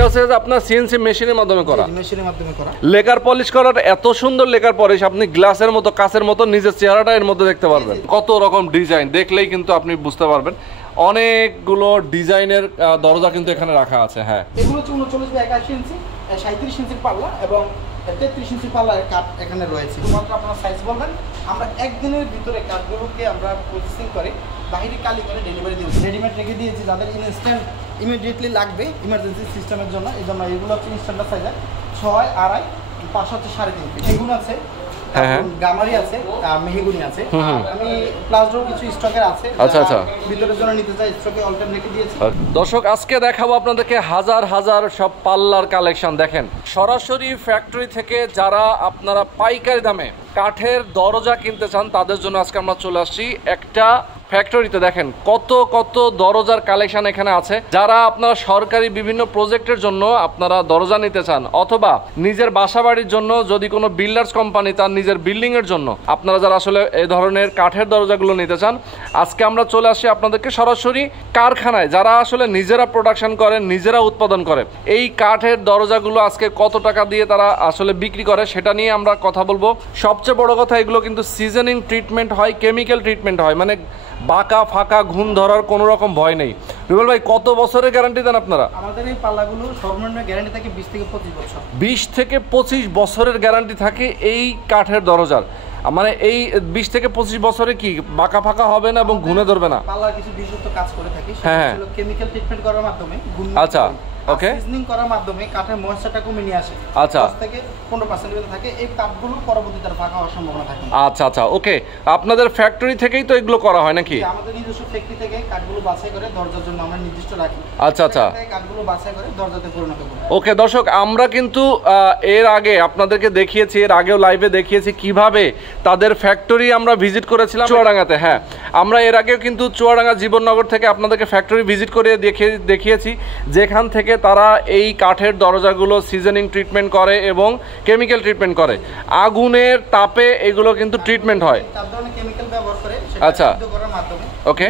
এটা হচ্ছে আপনার সিএনসি মেশিনের মাধ্যমে করা, মেশিনের মাধ্যমে করা। লেকার পলিশ করার এত সুন্দর লেকার পলিশ, আপনি গ্লাসের মতো কাচের মতো নিজের চেহারাটা এর মধ্যে দেখতে পারবেন। কত রকম ডিজাইন দেখলেই কিন্তু আপনি বুঝতে পারবেন। অনেকগুলো ডিজাইনের দরজা কিন্তু এখানে রাখা আছে। হ্যাঁ, এগুলো হচ্ছে 39 বাই 81 ইঞ্চি, 37 ইঞ্চির পাল্লা এবং 33 ইঞ্চির পাল্লার কাঠ এখানে রয়েছে। শুধুমাত্র আপনারা সাইজ বলবেন, আমরা একদিনের ভিতরে কাঠগুলোকে আমরা প্রসেসিং করে বাইরে কালি করে ডেলিভারি দিই। রেডিমেড রেখে দিয়েছি যাদের ইনস্ট্যান্ট ইমিডিয়েটলি লাগবে ইমার্জেন্সি সিস্টেমের জন্য। এই জন্য এগুলো হচ্ছে ইনস্ট্যান্ট সাইজের 6, 2.5, 5 হচ্ছে 3.5। এগুলো আছে, গামারি আছে, মেহগুনি আছে। আমি প্লাস্টার কিছু স্টকের আছে। আচ্ছা আচ্ছা, ভিতরের জন্য নিতে চাই স্টকে অল টাইম রেখে দিয়েছি। দর্শক আজকে দেখাবো আপনাদেরকে হাজার হাজার সব পাল্লার কালেকশন। দেখেন, সরাসরি ফ্যাক্টরি থেকে যারা আপনারা পাইকারি দামে কাঠের দরজা কিনতে চান তাদের জন্য আজকে আমরা চলে আসছি একটা ফ্যাক্টরিতে। দেখেন কত কত দরজার কালেকশন এখানে আছে। যারা আপনারা সরকারি বিভিন্ন প্রজেক্টের জন্য আপনারা দরজা নিতে চান, অথবা নিজের বাসা বাড়ির জন্য, যদি কোনো বিল্ডার্স কোম্পানি তার নিজের বিল্ডিং এর জন্য আপনারা যারা আসলে এই ধরনের কাঠের দরজাগুলো নিতে চান, আজকে আমরা চলে আসি আপনাদেরকে সরাসরি কারখানায়, যারা আসলে নিজেরা প্রোডাকশন করে, নিজেরা উৎপাদন করে এই কাঠের দরজাগুলো আজকে কত টাকা দিয়ে তারা আসলে বিক্রি করে সেটা নিয়ে আমরা কথা বলবো। সবচেয়ে বড় কথা, এগুলো কিন্তু সিজনিং ট্রিটমেন্ট হয়, কেমিক্যাল ট্রিটমেন্ট হয়, মানে বাঁকা ফাঁকা ঘুণ ধরার কোনো রকম ভয় নেই। রুবেল ভাই, কত বছরের গ্যারান্টি দেন আপনারা? আমাদের এই পাল্লাগুলো সর্বনিম্ন গ্যারান্টি থাকে 20 থেকে 25 বছর। 20 থেকে 25 বছরের গ্যারান্টি থাকে এই কাঠের দরজার। মানে এই 20 থেকে 25 বছরে কি বাঁকা ফাঁকা হবে না এবং ঘুণে ধরবে না? পাল্লার কিছু বিশুদ্ধ কাজ করে থাকি, হ্যাঁ, কেমিক্যাল ট্রিটমেন্ট করার মাধ্যমে আচ্ছা ওকে, সিজনিং করার মাধ্যমে কাঠের ময়েশ্চারটা কমিয়ে নিয়ে আসে। আচ্ছা, 10 থেকে 15% ভিতরে থাকে। এই কাঠগুলো পরবর্তীতে আর ফাঁকা হওয়ার সম্ভাবনা থাকে না। আচ্ছা আচ্ছা, ওকে। আপনাদের ফ্যাক্টরি থেকেই তো এগুলো করা হয় নাকি? আমাদের নিজস্ব ফ্যাক্টরি থেকে কাঠগুলো বাছাই করে দরজার জন্য আমরা নির্দিষ্ট রাখি। আচ্ছা আচ্ছা, কাঠগুলো বাছাই করে দরজাতে পরিণত করি। ওকে দর্শক, আমরা কিন্তু এর আগে আপনাদেরকে দেখিয়েছি, এর আগেও লাইভে দেখিয়েছি কিভাবে তাদের ফ্যাক্টরি আমরা ভিজিট করেছিলাম চুয়াডাঙ্গাতে। হ্যাঁ, আমরা এর আগেও কিন্তু চুয়াডাঙ্গা জীবননগর থেকে আপনাদেরকে ফ্যাক্টরি ভিজিট করে দেখিয়েছি, যেখান থেকে তারা এই কাঠের দরজাগুলো সিজনিং ট্রিটমেন্ট করে এবং কেমিক্যাল ট্রিটমেন্ট করে। আগুনের তাপে এগুলো কিন্তু ট্রিটমেন্ট হয়। আচ্ছা, ওকে,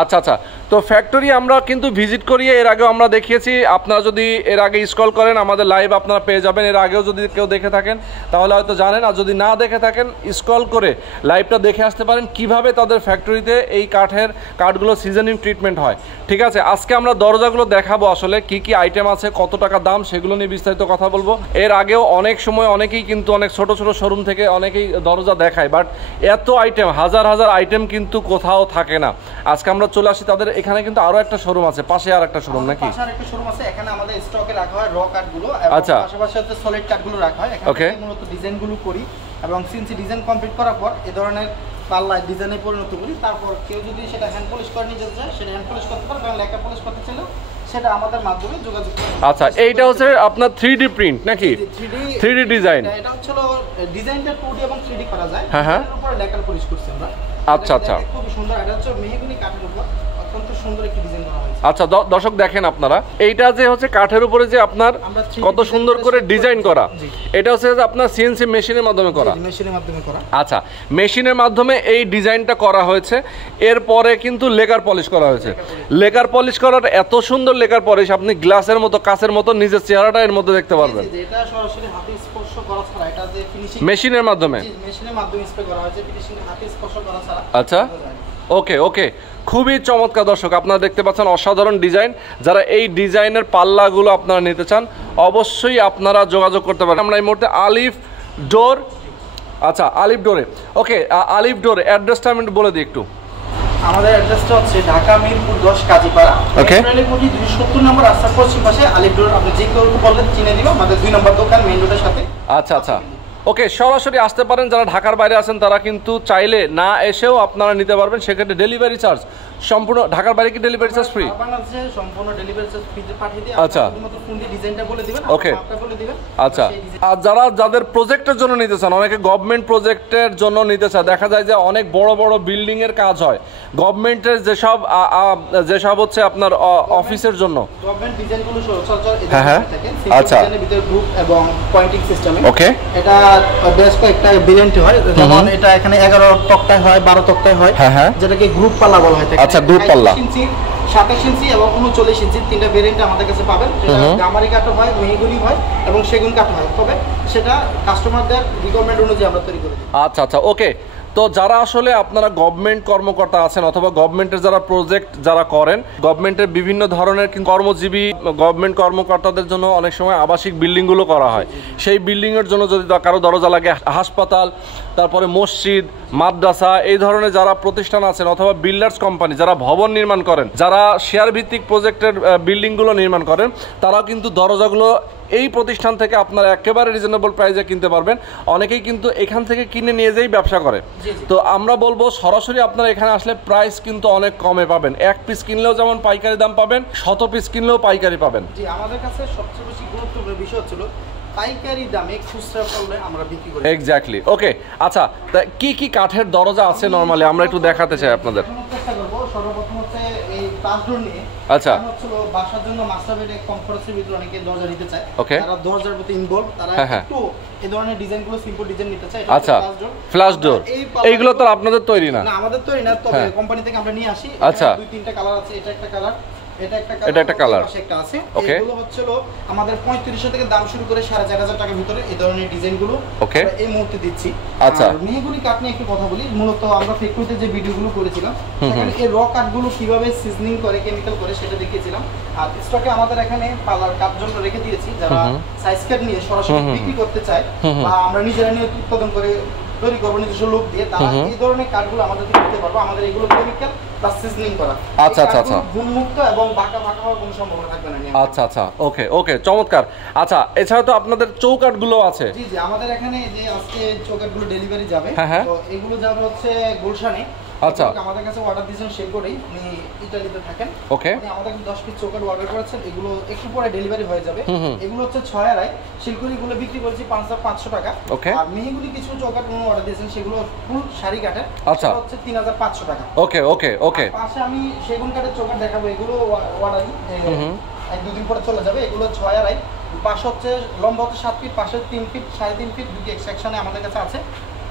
আচ্ছা আচ্ছা। তো ফ্যাক্টরি আমরা কিন্তু ভিজিট করিয়ে এর আগেও আমরা দেখিয়েছি। আপনারা যদি এর আগে স্ক্রল করেন আমাদের লাইভ আপনারা পেয়ে যাবেন। এর আগেও যদি কেউ দেখে থাকেন তাহলে হয়তো জানেন, আর যদি না দেখে থাকেন স্ক্রল করে লাইভটা দেখে আসতে পারেন কিভাবে তাদের ফ্যাক্টরিতে এই কাঠগুলো সিজনিং ট্রিটমেন্ট হয়। ঠিক আছে, আজকে আমরা দরজাগুলো দেখাবো, আসলে কি কি আইটেম আছে, কত টাকা দাম, সেগুলো নিয়ে বিস্তারিত কথা বলবো। এর আগেও অনেক সময় অনেকেই কিন্তু অনেক ছোট ছোট শোরুম থেকে অনেকেই দরজা দেখায়, বাট এত আইটেম, হাজার হাজার আইটেম কিন্তু কোথাও থাকে না। আজকে আমরা চলে আসি তাদের এখানে, কিন্তু আরো একটা শোরুম আছে, পাশে আর একটা শোরুম নাকি? পাশে আরেকটা শোরুম আছে, এখানে আমাদের স্টকে রাখা হয় র কাঠগুলো এবং পাশাপাশি হচ্ছে সলিড কাঠগুলো রাখা হয়। এখানে মূলত ডিজাইনগুলো করি এবং সিএনসি ডিজাইন কমপ্লিট করার পর এই ধরনের পাল্লা ডিজাইনে পরিণত করি। তারপর কেউ যদি সেটা হ্যান্ড পলিশ করে নিতে চায় সেটা হ্যান্ড পলিশ করতে পারে, এবং লেখা পলিশ করতে চাইলেও সেটা আমাদের মাধ্যমে যোগাযোগ করে। আচ্ছা, এইটা হচ্ছে আপনার 3D প্রিন্ট নাকি? 3D design. এটা হচ্ছে ডিজাইনটা 2D এবং 3D করা যায়। হ্যাঁ, এর উপরে লেখা পলিশ করছি আমরা। আচ্ছা আচ্ছা, খুব সুন্দর। এটা হচ্ছে মেহগনি কাঠের উপর অত্যন্ত সুন্দর একটি ডিজাইন করা হয়েছে। আচ্ছা দর্শক দেখেন আপনারা, এইটা যে হচ্ছে কাঠের উপরে যে আপনার কত সুন্দর করে ডিজাইন করা, এটা হচ্ছে আপনার সিএনসি মেশিনের মাধ্যমে করা। মেশিনের মাধ্যমে করা। আচ্ছা, মেশিনের মাধ্যমে এই ডিজাইনটা করা হয়েছে। এরপরে কিন্তু লেকার পলিশ করা হয়েছে। লেকার পলিশ করার এত সুন্দর লেকার পলিশ, আপনি গ্লাসের মতো কাচের মতো নিজের চেহারাটা এর মধ্যে দেখতে পারবেন। এটা সরাসরি হাতে স্পর্শ করা ছাড়া, এটা যে ফিনিশিং মেশিনের মাধ্যমে স্প্রে করা হয়েছে, ফিনিশিং হাতে স্পর্শ করা ছাড়া। আচ্ছা, ওকে ওকে, খুবই চমৎকার দর্শক, আপনারা দেখতে পাচ্ছেন অসাধারণ ডিজাইন। যারা এই ডিজাইনের পাল্লাগুলো আপনারা নিতে চান অবশ্যই আপনারা যোগাযোগ করতে পারেন। আমরা এই মুহূর্তে আলিফ ডোর, আচ্ছা আলিফ ডোরে, ওকে আলিফ ডোর অ্যাড্রেসটা আমি বলে দিই একটু। আমাদের অ্যাড্রেসটা হচ্ছে ঢাকা মিরপুর 10 কাজীপাড়া, ওকে, 270 নম্বর রাস্তার পশ্চিম পাশে আলিফ ডোর। আপনি যে কেউ বললেন চিনে দিব, আমাদের 2 নম্বর দোকান মেইন রোডের সাথে। আচ্ছা আচ্ছা, ওকে, সরাসরি আসতে পারেন। যারা ঢাকার বাইরে আছেন তারা কিন্তু চাইলে না এসেও আপনারা নিতে পারবেন। সেক্ষেত্রে ডেলিভারি চার্জ সম্পূর্ণ, ঢাকার বাইরে কি ডেলিভারি চার্জ ফ্রি? বাংলাদেশে সম্পূর্ণ ডেলিভারি চার্জ ফ্রি পাঠিয়ে দিই। আচ্ছা, শুধুমাত্র ফোন দিয়ে ডিজাইনটা বলে দিবেন, ওকে, মাপটা বলে দিবেন। আচ্ছা, আর যাদের প্রজেক্টের জন্য নিতে চান, অনেকে গভর্নমেন্ট প্রজেক্টের জন্য নিতে চায়, দেখা যায় যে অনেক বড় বড় বিল্ডিং এর কাজ হয় গভর্নমেন্টের, যেসব হচ্ছে আপনার অফিসের জন্য গভর্নমেন্ট ডিজাইনগুলো সচরাচর এই হ্যাঁ, আচ্ছা, ডিজাইনের ভিতরে গ্রুপ এবং পয়েন্টিং সিস্টেমে। ওকে, এটা বেশ কয়েকটা ভেরিয়েন্ট হয়, যেমন এটা এখানে 11 তক্তায় হয়, 12 তক্তায় হয়, হ্যাঁ, যেটাকে গ্রুপ পাল্লা বলা হয়। আচ্ছা, গ্রুপ পাল্লা 27 ইঞ্চি এবং 39 ইঞ্চি তিনটা ভেরিয়েন্ট আমাদের কাছে পাবেন। সেটা গামারি কাঠও হয়, মেহগনি হয় এবং সেগুন কাঠ হয়, তবে সেটা কাস্টমারদের রিকোয়ারমেন্ট অনুযায়ী আমরা তৈরি করে দিই। আচ্ছা আচ্ছা, ওকে। তো যারা আসলে আপনারা গভর্নমেন্ট কর্মকর্তা আছেন অথবা গভর্নমেন্টের যারা প্রজেক্ট যারা করেন, গভর্নমেন্টের বিভিন্ন ধরনের কর্মজীবী গভর্নমেন্ট কর্মকর্তাদের জন্য অনেক সময় আবাসিক বিল্ডিংগুলো করা হয়। সেই বিল্ডিংয়ের জন্য যদি কারো দরজা লাগে, হাসপাতাল, তারপরে মসজিদ, মাদ্রাসা, এই ধরনের যারা প্রতিষ্ঠান আছেন অথবা বিল্ডার্স কোম্পানি যারা ভবন নির্মাণ করেন, যারা শেয়ার ভিত্তিক প্রজেক্টের বিল্ডিংগুলো নির্মাণ করেন, তারাও কিন্তু দরজাগুলো এই প্রতিষ্ঠান থেকে আপনারা একেবারে রিজনেবল প্রাইসে কিনতে পারবেন। অনেকেই কিন্তু এখান থেকে কিনে নিয়ে যেই ব্যবসা করে। তো আমরা বলবো সরাসরি আপনারা এখানে আসলে প্রাইস কিন্তু অনেক কমে পাবেন। এক পিস কিনলেও যেমন পাইকারি দাম পাবেন, 100 পিস কিনলেও পাইকারি পাবেন। জি, আমাদের কাছে সবচেয়ে বেশি গুরুত্বপূর্ণ বিষয় হচ্ছিল পাইকারি দামে খুচরা করলে আমরা বিক্রি করি। এক্স্যাক্টলি, ওকে। আচ্ছা, তা কি কি কাঠের দরজা আছে নরমালি আমরা একটু দেখাতে চাই আপনাদের। চেষ্টা করব সর্বপ্রথম হচ্ছে এই পাঁচ ডোর নিয়ে। আচ্ছা, হচ্ছে বাসার জন্য মাস্টার বেডে কমফোর্টের ভিতরে অনেকে দরজা নিতে চায়, ওকে, তারা দরজার প্রতি ইনভলভ, তারা একটু এই ধরনের ডিজাইনগুলো সিম্পল ডিজাইন নিতে চায়। আচ্ছা, ফ্ল্যাশ ডোর এইগুলো তো আপনাদের তৈরি না? না, আমাদের তৈরি না, তবে কোম্পানি থেকে আমরা নিয়ে আসি। আচ্ছা, দুই তিনটা কালার আছে, এটা একটা কালার, এটা একটা কালার, একটা আছে। এগুলো হচ্ছিল আমাদের 3500 থেকে দাম শুরু করে 4500 টাকার ভিতরে এই ধরনের ডিজাইনগুলো এই মুহূর্তে দিচ্ছি। আচ্ছা, মেহগনি কাঠ নিয়ে একটু কথা বলি। মূলত আমরা ফ্যাক্টরিতে যে ভিডিওগুলো করেছিলাম সেখানে এই র কাঠগুলো কিভাবে সিজনিং করে, কেমিক্যাল করে সেটা দেখিয়েছিলাম। আর স্টকে আমাদের এখানে পার্লার কাঠ জন্য রেখে দিয়েছি, যারা সাইজ কাট নিয়ে সরাসরি বিক্রি করতে চায় বা আমরা নিজেরা নিয়ে উৎপাদন করে তৈরি করবো নিজস্ব লোক দিয়ে, তারা এই ধরনের কাঠগুলো আমাদের থেকে নিতে পারবো। আমাদের এগুলো কেমিক্যাল প্লাস সিজনিং করা। আচ্ছা আচ্ছা আচ্ছা, গুণমুক্ত এবং বাঁকা বাঁকা হওয়ার কোনো সম্ভাবনা থাকবে না। আচ্ছা আচ্ছা, ওকে ওকে, চমৎকার। আচ্ছা, এছাড়া তো আপনাদের চৌকাঠগুলো আছে? জি জি, আমাদের এখানে যে আজকে চৌকাঠগুলো ডেলিভারি যাবে, তো এগুলো যাবে হচ্ছে গুলশানে। আচ্ছা, আমাদের কাছে অর্ডার দিয়েছেন সে করেই, উনি ইতালিতে থাকেন। ওকে, উনি আমাদের 10 পিস চৌকাঠ অর্ডার করেছেন, এগুলো একটু পরে ডেলিভারি হয়ে যাবে। এগুলো হচ্ছে 6 আড়াই, শিলকুড়িগুলো বিক্রি করেছি 5500 টাকা। ওকে, আর মেহগুলি কিছু চৌকাঠ উনি অর্ডার দিয়েছেন, সেগুলো ফুল শাড়ি কাঠের, আচ্ছা, হচ্ছে 3500 টাকা। ওকে ওকে ওকে। পাশে আমি সেগুন কাঠের চৌকাঠ দেখাবো, এগুলো অর্ডার এক দুদিন পরে চলে যাবে। এগুলো 6 আড়াই, পাশে হচ্ছে লম্বা হচ্ছে 7 ফিট, পাশে 3 ফিট, 3.5 ফিট, দুটি সেকশনে আমাদের কাছে আছে।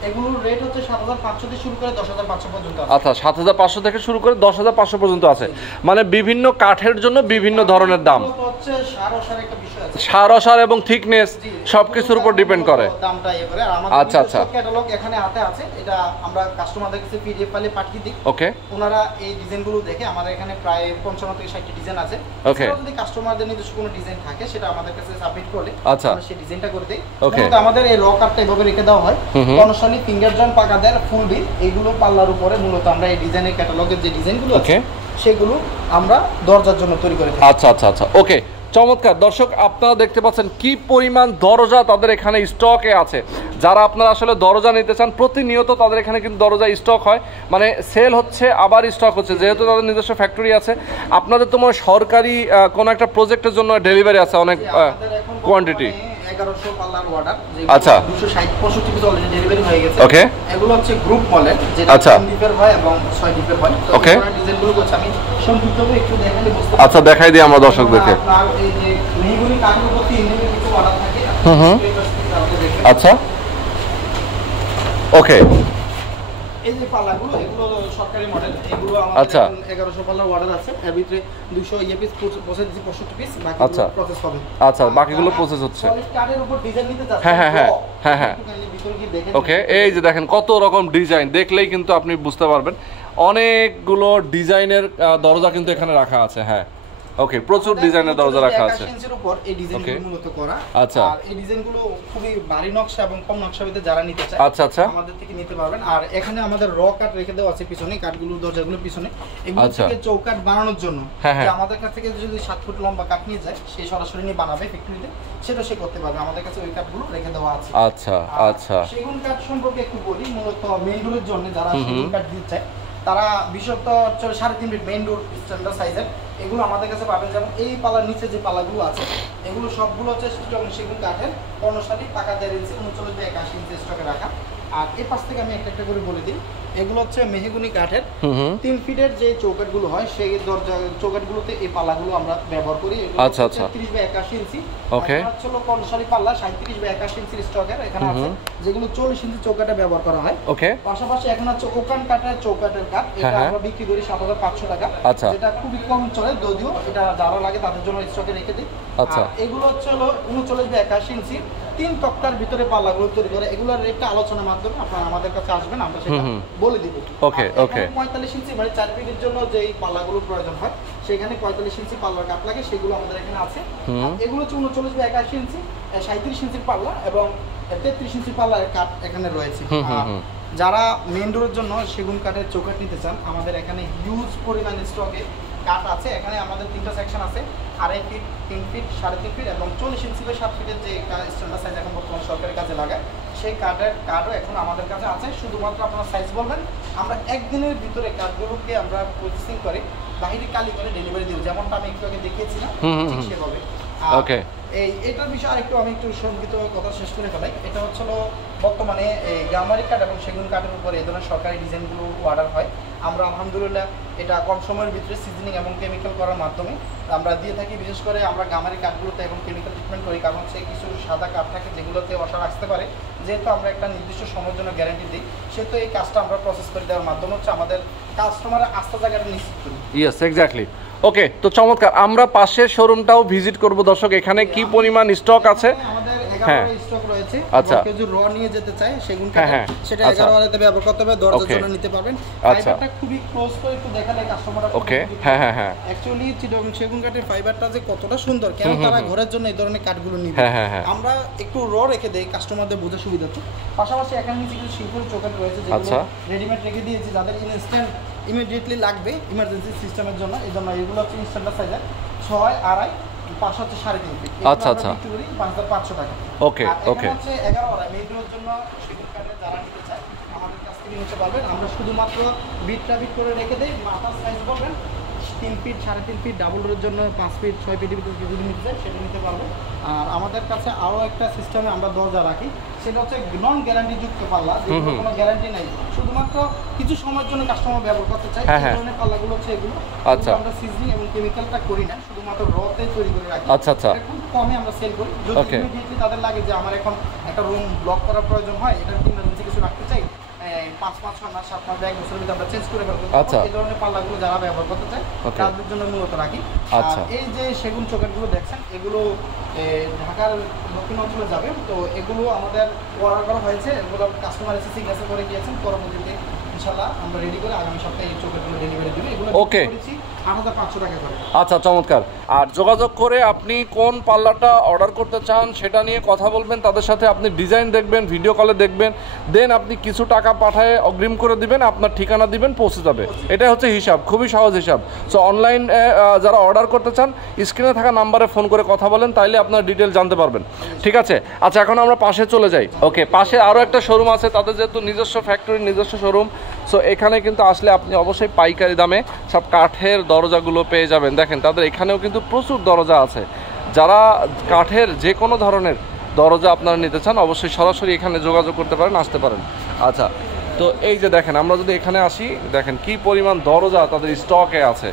এগুলোর রেট হচ্ছে 7500 থেকে শুরু করে 10500 পর্যন্ত আছে। আচ্ছা, 7500 থেকে শুরু করে 10500 পর্যন্ত আছে, মানে বিভিন্ন কাঠের জন্য বিভিন্ন ধরনের দাম। হচ্ছে সার একটা বিষয় আছে, সার এবং থিকনেস সবকিছুর উপর ডিপেন্ড করে দামটা ইয়ে করে। আর আমাদের আচ্ছা আচ্ছা, ক্যাটালগ এখানে হাতে আছে, এটা আমরা কাস্টমারদের কাছে পিডিএফ ফাইলে পাঠিয়ে দিই। ওকে, ওনারা এই ডিজাইনগুলো দেখে, আমাদের এখানে প্রায় 55 থেকে 60টি ডিজাইন আছে। ওকে, যদি কাস্টমারদের নিজস্ব কোনো ডিজাইন থাকে সেটা আমাদের কাছে সাবমিট করলে আচ্ছা আমরা সেই ডিজাইনটা করে দেই। ওকে, তো আমাদের এই র কাটটা এভাবে রেখে দেওয়া হয়, কনসালি ফিঙ্গার জয়েন্ট পাকাদের ফুল বিল, এইগুলো পাল্লার উপরে মূলত আমরা এই ডিজাইনের ক্যাটালগের যে ডিজাইনগুলো আছে সেগুলো আমরা দরজার জন্য তৈরি করে থাকি। আচ্ছা আচ্ছা আচ্ছা, ওকে, চমৎকার। দর্শক, আপনারা দেখতে পাচ্ছেন কি পরিমাণ দরজা তাদের এখানে স্টকে আছে। যারা আপনারা আসলে দরজা নিতে চান, প্রতিনিয়ত তাদের এখানে কিন্তু দরজা স্টক হয়, মানে সেল হচ্ছে আবার স্টক হচ্ছে, যেহেতু তাদের নিজস্ব ফ্যাক্টরি আছে। আপনাদের তো মনে সরকারি কোনো একটা প্রজেক্টের জন্য ডেলিভারি আছে অনেক কোয়ান্টিটি, 1100 পাল্লার অর্ডার, আচ্ছা 260-65 পিস অলরেডি ডেলিভারি হয়ে গেছে। ওকে, এগুলো হচ্ছে গ্রুপ মডেল, যেটা 3 ডিপের হয় এবং 6 ডিপের হয়। তো এই ডিজাইনগুলো হচ্ছে আমি সংক্ষিপ্তভাবে একটু দেখালে বুঝতে। আচ্ছা, দেখাই দিই আমরা দর্শকদেরকে। আপনার এই যে মেহগনি কাঠের উপর 3 ডিপের কিছু অর্ডার থাকে। আচ্ছা, ওকে, এই যে পাল্লাগুলো, এগুলো সরকারি মডেল, এগুলো আমাদের 1100 পাল্লার অর্ডার আছে। এর ভিতরে 200 পিস প্রসেস দিছি, 65 পিস, বাকিগুলো প্রসেস হবে। আচ্ছা, বাকিগুলো প্রসেস হচ্ছে। কাঠের উপর ডিজাইন নিতে যাচ্ছে। হ্যাঁ হ্যাঁ হ্যাঁ হ্যাঁ হ্যাঁ, ভিতরে কি দেখেন? ওকে, এই যে দেখেন কত রকম ডিজাইন, দেখলেই কিন্তু আপনি বুঝতে পারবেন। অনেকগুলো ডিজাইনের দরজা কিন্তু এখানে রাখা আছে। হ্যাঁ, ওকে, প্রচুর ডিজাইনের দরজা রাখা আছে। 21 ইঞ্চির উপর এই ডিজাইনগুলো মূলত করা। আচ্ছা, আর এই ডিজাইনগুলো খুবই ভারী নকশা এবং কম নকশাতে যারা নিতে চায়, আচ্ছা আচ্ছা, আমাদের থেকে নিতে পারবেন। আর এখানে আমাদের র কাঠ রেখে দেওয়া আছে পিছনে, কাঠগুলো দরজাগুলো পিছনে, এগুলো থেকে চৌকাঠ বানানোর জন্য। যে আমাদের কাছ থেকে যদি 7 ফুট লম্বা কাঠ নিয়ে যায়, সে সরাসরি নিয়ে বানাবে ফ্যাক্টরিতে, সেটা সে করতে পারবে। আমাদের কাছে ওই কাঠগুলো রেখে দেওয়া আছে। আচ্ছা আচ্ছা, সেগুন কাঠ সম্পর্কে একটু বলি। মূলত মেইন ডোরের জন্য যারা সেগুন কাঠ দিতে চায়, তারা বিশেষত 3.5 ফিট মেইন ডোর স্ট্যান্ডার্ড সাইজের, এগুলো আমাদের কাছে পাবেন। যেমন এই পালার নিচে যে পালাগুলো আছে, এগুলো সবগুলো হচ্ছে সেগুন কাঠের, কর্ণশালী, পাকা 1.5 ইঞ্চি, 39 থেকে 81 ইঞ্চি স্টকে রাখা। আর এই পাশ থেকে আমি একটা একটা করে বলে দিই, এগুলো হচ্ছে মেহগুনি কাঠের 3 ফিটের যে চৌকাঠগুলো হয় সেই দরজা চৌকাঠগুলোতে এই পাল্লাগুলো আমরা ব্যবহার করি। আচ্ছা আচ্ছা 30 বাই 81 ইঞ্চি। ওকে, হচ্ছে কর্ণশালী পাল্লা 37 বাই 81 ইঞ্চির স্টকের এখানে আছে, যেগুলো 40 ইঞ্চি চৌকাঠে ব্যবহার করা হয়। ওকে, পাশাপাশি এখন হচ্ছে ওকান কাঠের চৌকাঠের কাঠ, এটা আমরা বিক্রি করি 7500 টাকা। আচ্ছা, যেটা খুবই কম চলে, যদিও এটা যারা লাগে তাদের জন্য স্টকে রেখে দিই। আচ্ছা, এগুলো হচ্ছে 39 বাই 81 ইঞ্চি 3 তক্তার ভিতরে পাল্লাগুলো তৈরি করে। এগুলোর রেটটা আলোচনার মাধ্যমে আপনারা আমাদের কাছে আসবেন, আমরা সেটা বলে দিব। ওকে ওকে, 45 ইঞ্চি মানে 4 ফিটের জন্য যে পাল্লাগুলো প্রয়োজন হয় সেখানে 45 ইঞ্চি পাল্লার কাঠ লাগে, সেগুলো আমাদের এখানে আছে। এগুলো হচ্ছে 39 বাই 81 ইঞ্চি 37 ইঞ্চির পাল্লা এবং 33 ইঞ্চি পাল্লার কাঠ এখানে রয়েছে। যারা মেইন ডোরের জন্য সেগুন কাঠের চৌকাঠ নিতে চান, আমাদের এখানে হিউজ পরিমাণ স্টকে কাঠ আছে। এখানে আমাদের 3টা সেকশন আছে, 2.5 ফিট, 3 ফিট, 3.5 ফিট এবং 40 ইঞ্চি বা 7 ফিটের যে স্ট্যান্ডার্ড সাইজ এখন বর্তমান সরকারের কাজে লাগায় সেই কাঠও এখন আমাদের কাছে আছে। শুধুমাত্র আপনারা সাইজ বলবেন, আমরা একদিনের ভিতরে কাঠগুলোকে আমরা প্রসেসিং করে বাইরে কালি করে ডেলিভারি দিব, যেমনটা আমি একটু আগে দেখিয়েছিলাম ঠিক সেভাবে। ওকে, এটার বিষয়ে আরেকটু আমি একটু সংক্ষিপ্ত কথা শেষ করে ফেলাই। এটা হচ্ছিল বর্তমানে এই গামারি কাঠ এবং সেগুন কাঠের উপর এই ধরনের সরকারি ডিজাইনগুলো অর্ডার হয়। আমরা আলহামদুলিল্লাহ এটা কম সময়ের ভিতরে সিজনিং এবং কেমিক্যাল করার মাধ্যমে আমরা দিয়ে থাকি। বিশেষ করে আমরা গামারি কাঠগুলোতে এবং কেমিক্যাল ট্রিটমেন্ট করি, কারণ হচ্ছে কিছু সাদা কাঠ থাকে যেগুলোতে অসার আসতে পারে। যেহেতু আমরা একটা নির্দিষ্ট সময়ের জন্য গ্যারান্টি দিই, সেহেতু এই কাজটা আমরা প্রসেস করে দেওয়ার মাধ্যমে হচ্ছে আমাদের কাস্টমারের আস্থা জায়গাটা নিশ্চিত করি। Yes, exactly. ওকে, তো চমৎকার। আমরা পাশের শোরুমটাও ভিজিট করব দর্শক, এখানে কি পরিমাণ স্টক আছে। আমাদের 11 স্টক রয়েছে। আচ্ছা, কেউ যদি র নিয়ে যেতে চায় সেগুন কাঠ, সেটা 11 তে ব্যবহার করতে হবে, দরজার জন্য নিতে পারবেন। ফাইবারটা খুবই ক্লোজ করে একটু দেখালে কাস্টমাররা ওকে, অ্যাকচুয়ালি চিটং সেগুন কাঠের ফাইবারটা যে কতটা সুন্দর, কেন তারা ঘরের জন্য এই ধরনের কাঠগুলো নিবে, আমরা একটু র রেখে দেই কাস্টমারদের বোঝা সুবিধার্থে। পাশাপাশি এখানে নিচে কিছু শিল্পের চৌকাঠ রয়েছে যেগুলো রেডিমেড রেখে দিয়েছি, যাদের ইনস্ট্যান্ট ইমিডিয়েটলি লাগবে ইমার্জেন্সি সিস্টেমের জন্য। এই জন্য এগুলো হচ্ছে স্ট্যান্ডার্ড সাইজের 6, 2.5, 5 হচ্ছে 3.5 ফিট। আচ্ছা আচ্ছা, 5500 টাকা। ওকে ওকে, হচ্ছে 11 মেয়েদের জন্য সেগুন কাঠের যারা নিতে চায় আমাদের কাছ থেকে নিতে পারবেন। আমরা শুধুমাত্র বিটটা বিট করে রেখে দেই। মাথার সাইজ বলবেন 3 ফিট, 3.5 ফিট, ডাবল ডোরের জন্য 5 ফিট, 6 ফিটের ভিতরে যদি নিতে চাই সেটা নিতে পারবো। আর আমাদের কাছে আরও একটা সিস্টেমে আমরা দরজা রাখি, সেটা হচ্ছে নন গ্যারান্টি যুক্ত পাল্লা, যেগুলো কোনো গ্যারান্টি নাই, শুধুমাত্র কিছু সময়ের জন্য কাস্টমার ব্যবহার করতে চাই। এই ধরনের পাল্লাগুলো হচ্ছে এগুলো। আচ্ছা, আমরা সিজনিং এবং কেমিক্যালটা করি না, শুধুমাত্র রতে তৈরি করে রাখি। আচ্ছা আচ্ছা, খুব কমে আমরা সেল করি। যদি ইমিডিয়েটলি তাদের লাগে যে আমার এখন একটা রুম ব্লক করার প্রয়োজন হয়, এটার ইমার্জেন্সি কিছু রাখতে চাই, 5 মাস, 6 মাস, 7 মাস, 1 বছরের ভিতরে আমরা চেঞ্জ করে ফেলবো। এই ধরনের পাল্লাগুলো যারা ব্যবহার করতে চায় তাদের জন্য মূলত রাখি। আচ্ছা, এই যে সেগুন চৌকাঠগুলো দেখছেন, এগুলো ঢাকার দক্ষিণ অঞ্চলে যাবে, তো এগুলো আমাদের অর্ডার করা হয়েছে, এগুলো কাস্টমার এসে সিগনেচার করে গিয়েছেন। পরবর্তীতে ইনশাআল্লাহ আমরা রেডি করে আগামী সপ্তাহে এই চৌকাঠগুলো ডেলিভারি দেব। এগুলো করেছি 8500 টাকা করে। আচ্ছা, চমৎকার। আর যোগাযোগ করে আপনি কোন পাল্লাটা অর্ডার করতে চান সেটা নিয়ে কথা বলবেন তাদের সাথে, আপনি ডিজাইন দেখবেন, ভিডিও কলে দেখবেন, দেন আপনি কিছু টাকা পাঠায় অগ্রিম করে দিবেন, আপনার ঠিকানা দিবেন, পৌঁছে যাবে। এটা হচ্ছে হিসাব, খুবই সহজ হিসাব। সো অনলাইন যারা অর্ডার করতে চান স্ক্রিনে থাকা নাম্বারে ফোন করে কথা বলেন, তাইলে আপনার ডিটেল জানতে পারবেন। ঠিক আছে, আচ্ছা এখন আমরা পাশে চলে যাই। ওকে, পাশে আরও একটা শোরুম আছে, তাদের যেহেতু নিজস্ব ফ্যাক্টরি, নিজস্ব শোরুম, সো এখানে কিন্তু আসলে আপনি অবশ্যই পাইকারি দামে সব কাঠের দরজাগুলো পেয়ে যাবেন। দেখেন তাদের এখানেও কিন্তু প্রচুর দরজা আছে। যারা কাঠের যে কোনো ধরনের দরজা আপনারা নিতে চান অবশ্যই সরাসরি এখানে যোগাযোগ করতে পারেন, আসতে পারেন। আচ্ছা, তো এই যে দেখেন, আমরা যদি এখানে আসি, দেখেন কি পরিমাণ দরজা তাদের স্টকে আছে,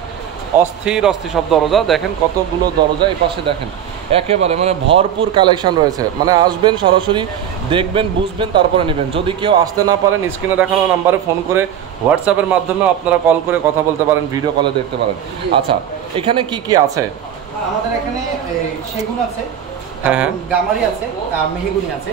অস্থির অস্থির সব দরজা। দেখেন কতগুলো দরজা, এই পাশে দেখেন একেবারে মানে ভরপুর কালেকশন রয়েছে। মানে আসবেন, সরাসরি দেখবেন, বুঝবেন, তারপরে নেবেন। যদি কেউ আসতে না পারেন স্ক্রিনে দেখানো নাম্বারে ফোন করে, হোয়াটসঅ্যাপের মাধ্যমে আপনারা কল করে কথা বলতে পারেন, ভিডিও কলে দেখতে পারেন। আচ্ছা, এখানে কি কি আছে? আমাদের এখানে সেগুন আছে, গামারি আছে, মেহগুনি আছে।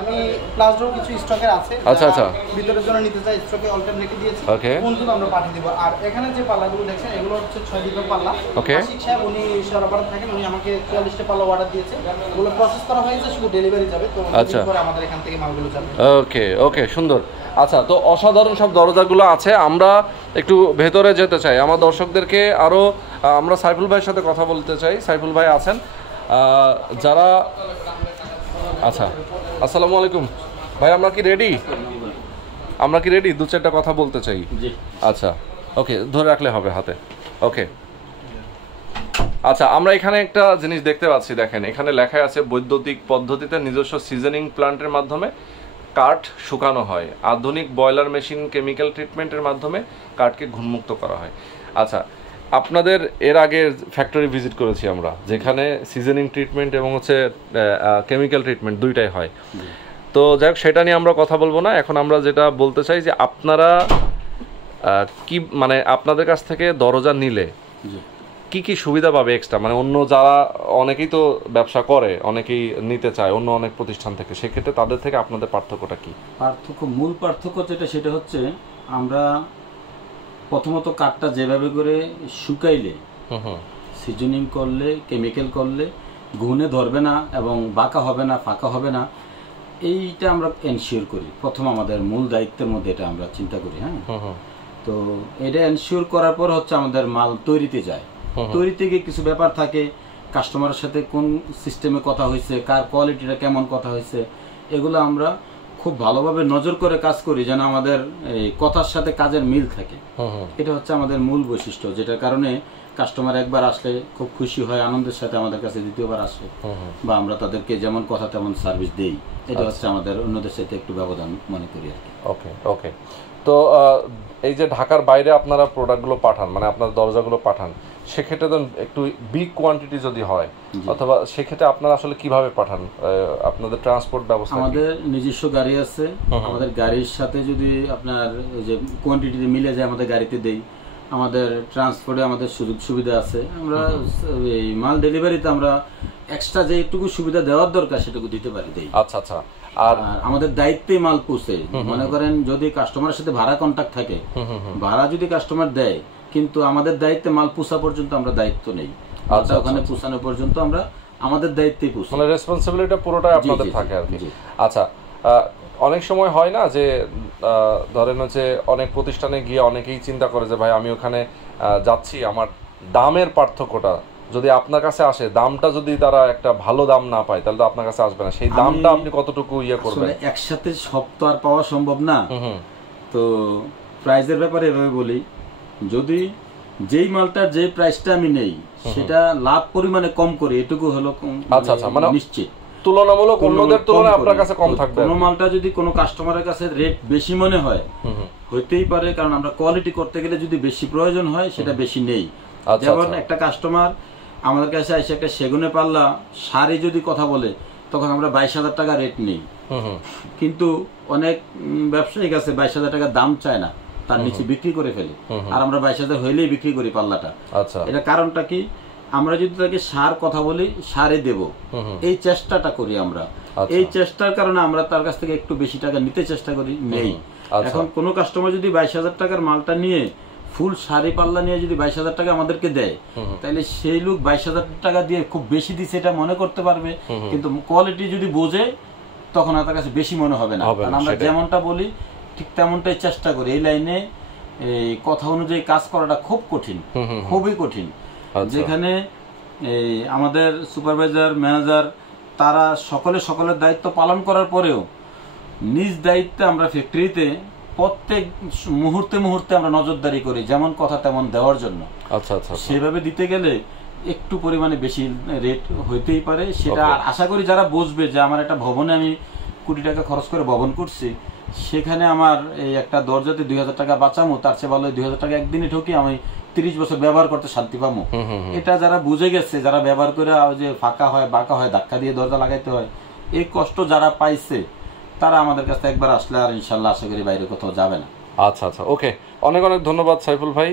আমি প্লাস ডোর কিছু স্টকের আছে। আচ্ছা আচ্ছা, ভিতরের জন্য নিতে চাই স্টকে অল টাইম রেখে দিয়েছি, বন্ধুরা আমরা পাঠিয়ে দেব। আর এখানে যে পাল্লাগুলো দেখছেন এগুলো হচ্ছে 6 ডিগ্রি পাল্লা। আশিক সাহেব উনি সরবরাহ থাকেন, উনি আমাকে 44টা পাল্লা অর্ডার দিয়েছে, ওগুলো প্রসেস করা হয়েছে, শুধু ডেলিভারি যাবে। তো পরে আমাদের এখান থেকে মালগুলো যাবে। ওকে ওকে, সুন্দর। আচ্ছা, তো অসাধারণ সব দরজাগুলো আছে। আমরা একটু ভেতরে যেতে চাই, আমার দর্শকদেরকে আরও আমরা সাইফুল ভাইয়ের সাথে কথা বলতে চাই। সাইফুল ভাই আছেন যারা। আচ্ছা, আসসালামু আলাইকুম ভাই, আমরা কি রেডি? আমরা কি রেডি? 2-4টা কথা বলতে চাই। আচ্ছা, ওকে, ধরে রাখলে হবে হাতে। ওকে, আচ্ছা, আমরা এখানে একটা জিনিস দেখতে পাচ্ছি, দেখেন এখানে লেখা আছে বৈদ্যুতিক পদ্ধতিতে নিজস্ব সিজনিং প্লান্টের মাধ্যমে কাঠ শুকানো হয়, আধুনিক বয়লার মেশিন কেমিক্যাল ট্রিটমেন্টের মাধ্যমে কাঠকে ঘুণমুক্ত করা হয়। আচ্ছা, আপনাদের এর আগে ফ্যাক্টরি ভিজিট করেছি আমরা, যেখানে সিজনিং ট্রিটমেন্ট এবং হচ্ছে কেমিক্যাল ট্রিটমেন্ট দুইটাই হয়। তো যাই হোক, সেটা নিয়ে আমরা কথা বলবো না। এখন আমরা যেটা বলতে চাই যে আপনারা কি মানে আপনাদের কাছ থেকে দরজা নিলে কি কি সুবিধা পাবে এক্সট্রা, মানে অন্য যারা অনেকেই তো ব্যবসা করে, অনেকেই নিতে চায় অন্য অনেক প্রতিষ্ঠান থেকে, সেক্ষেত্রে তাদের থেকে আপনাদের পার্থক্যটা কি? মূল পার্থক্য সেটা হচ্ছে আমরা প্রথমত কাঠটা যেভাবে করে শুকাইলে, সিজনিং করলে, কেমিক্যাল করলে ঘুণে ধরবে না এবং বাঁকা হবে না, ফাঁকা হবে না, এইটা আমরা এনশিওর করি। প্রথম আমাদের মূল দায়িত্বের মধ্যে এটা আমরা চিন্তা করি। হ্যাঁ, তো এটা এনশিওর করার পর হচ্ছে আমাদের মাল তৈরিতে যায়। তৈরিতে গিয়ে কিছু ব্যাপার থাকে, কাস্টমারের সাথে কোন সিস্টেমে কথা হয়েছে, কার কোয়ালিটিটা কেমন কথা হয়েছে, এগুলো আমরা খুব ভালোভাবে নজর করে কাজ করি যেন আমাদের কথার সাথে কাজের মিল থাকে। এটা হচ্ছে আমাদের মূল বৈশিষ্ট্য, যেটার কারণে কাস্টমার একবার আসলে খুব খুশি হয়, আনন্দের সাথে আমাদের কাছে দ্বিতীয়বার আসে, বা আমরা তাদেরকে যেমন কথা তেমন সার্ভিস দেই। এটা হচ্ছে আমাদের অন্যদের সাথে একটু ব্যবধান মনে করি আর কি। ওকে ওকে। তো এই যে ঢাকার বাইরে আপনারা প্রোডাক্টগুলো পাঠান, মানে আপনার দরজাগুলো পাঠান, সেক্ষেত্রে তো একটু বিগ কোয়ান্টিটি যদি হয়, অথবা সেক্ষেত্রে আপনারা আসলে কিভাবে পাঠান? আপনাদের ট্রান্সপোর্ট ব্যবস্থা? আমাদের নিজস্ব গাড়ি আছে। আমাদের গাড়ির সাথে যদি আপনার যে কোয়ান্টিটি মিলে যায় আমাদের গাড়িতে দেই। আমাদের ট্রান্সপোর্টে আমাদের সুযোগ সুবিধা আছে। আমরা এই মাল ডেলিভারিতে আমরা এক্সট্রা যেটুকু সুবিধা দেওয়ার দরকার সেটুকু দিতে পারি, দেই। আচ্ছা আচ্ছা। আর আমাদের দায়িত্বে মাল পৌঁছে, মনে করেন যদি কাস্টমারের সাথে ভাড়া কন্ট্যাক্ট থাকে, ভাড়া যদি কাস্টমার দেয়, কিন্তু আমাদের দায়িত্বে মাল পৌঁছা পর্যন্ত আমরা দায়িত্ব নেই। ওখানে পৌঁছানো পর্যন্ত আমরা আমাদের দায়িত্বেই পৌঁছাই, মানে রেসপন্সিবিলিটিটা পুরোটাই আপনাদের থাকে আর কি। আচ্ছা, অনেক সময় হয় না যে ধরেন হচ্ছে অনেক প্রতিষ্ঠানে গিয়ে অনেকেই চিন্তা করে যে ভাই আমি ওখানে যাচ্ছি, আমার দামের পার্থক্যটা যদি আপনার কাছে আসে, দামটা যদি তারা একটা ভালো দাম না পায়, তাহলে তো আপনার কাছে আসবে না। সেই দামটা আপনি কতটুকু ইয়ে করবেন? একসাথে সব তো আর পাওয়া সম্ভব না। তো প্রাইসের ব্যাপারে এভাবে বলি, যদি যেই মালটার যে প্রাইসটা আমি নেই সেটা লাভ পরিমাণে কম করে, এটুকু হলো আচ্ছা আচ্ছা, মানে নিশ্চিত তুলনামূলক অন্যদের তুলনায় আপনার কাছে কম থাকবে। কোন মালটা যদি কোনো কাস্টমারের কাছে রেট বেশি মনে হয়, হইতেই পারে, কারণ আমরা কোয়ালিটি করতে গেলে যদি বেশি প্রয়োজন হয় সেটা বেশি নেই। যেমন একটা কাস্টমার আমাদের কাছে এসে একটা সেগুনে পাল্লা শাড়ি যদি কথা বলে, তখন আমরা 22,000 টাকা রেট নেই। কিন্তু অনেক ব্যবসায়িক আছে 22,000 টাকা দাম চায় না, তার নিচে বিক্রি করে ফেলে, আর আমরা 22,000 হইলেই বিক্রি করি পাল্লাটা। এটা কারণটা কি? আমরা যদি তাকে সার কথা বলি, সারে দেব, এই চেষ্টাটা করি আমরা। এই চেষ্টার কারণে আমরা তার কাছ থেকে একটু বেশি টাকা নিতে চেষ্টা করি, নেই। এখন কোনো কাস্টমার যদি 22,000 টাকার মালটা নিয়ে, ফুল শাড়ি পাল্লা নিয়ে যদি 22,000 টাকা আমাদেরকে দেয়, তাহলে সেই লোক 22,000 টাকা দিয়ে খুব বেশি দিচ্ছে এটা মনে করতে পারবে, কিন্তু কোয়ালিটি যদি বোঝে তখন তার কাছে বেশি মনে হবে না। কারণ আমরা যেমনটা বলি ঠিক তেমনটাই চেষ্টা করি। এই লাইনে এই কথা অনুযায়ী কাজ করাটা খুব কঠিন, খুবই কঠিন। যেখানে এই আমাদের সুপারভাইজার, ম্যানেজার, তারা সকলের দায়িত্ব পালন করার পরেও নিজ দায়িত্বে আমরা ফ্যাক্টরিতে প্রত্যেক মুহূর্তে মুহূর্তে আমরা নজরদারি করি, যেমন কথা তেমন দেওয়ার জন্য। আচ্ছা আচ্ছা, সেভাবে দিতে গেলে একটু পরিমাণে বেশি রেট হইতেই পারে। সেটা আশা করি যারা বুঝবে যে আমার একটা ভবনে আমি কোটি টাকা খরচ করে ভবন করছি, সেখানে আমার এই একটা দরজাতে 2,000 টাকা বাঁচামো, তার চেয়ে ভালো 2,000 টাকা একদিনে ঠকি আমি 30 বছর ব্যবহার করতে শান্তি পাবো। এটা যারা বুঝে গেছে, যারা ব্যবহার করে যে ফাঁকা হয়, বাঁকা হয়, ধাক্কা দিয়ে দরজা লাগাইতে হয়, এই কষ্ট যারা পাইছে, তারা আমাদের কাছে একবার আসলে আর ইনশাল্লাহ আশা করি বাইরে কোথাও যাবে না। আচ্ছা আচ্ছা, ওকে, অনেক অনেক ধন্যবাদ সাইফুল ভাই,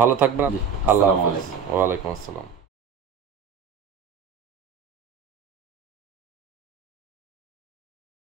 ভালো থাকবেন। আল্লাহ হাফেজ। ওয়ালাইকুম আসসালাম।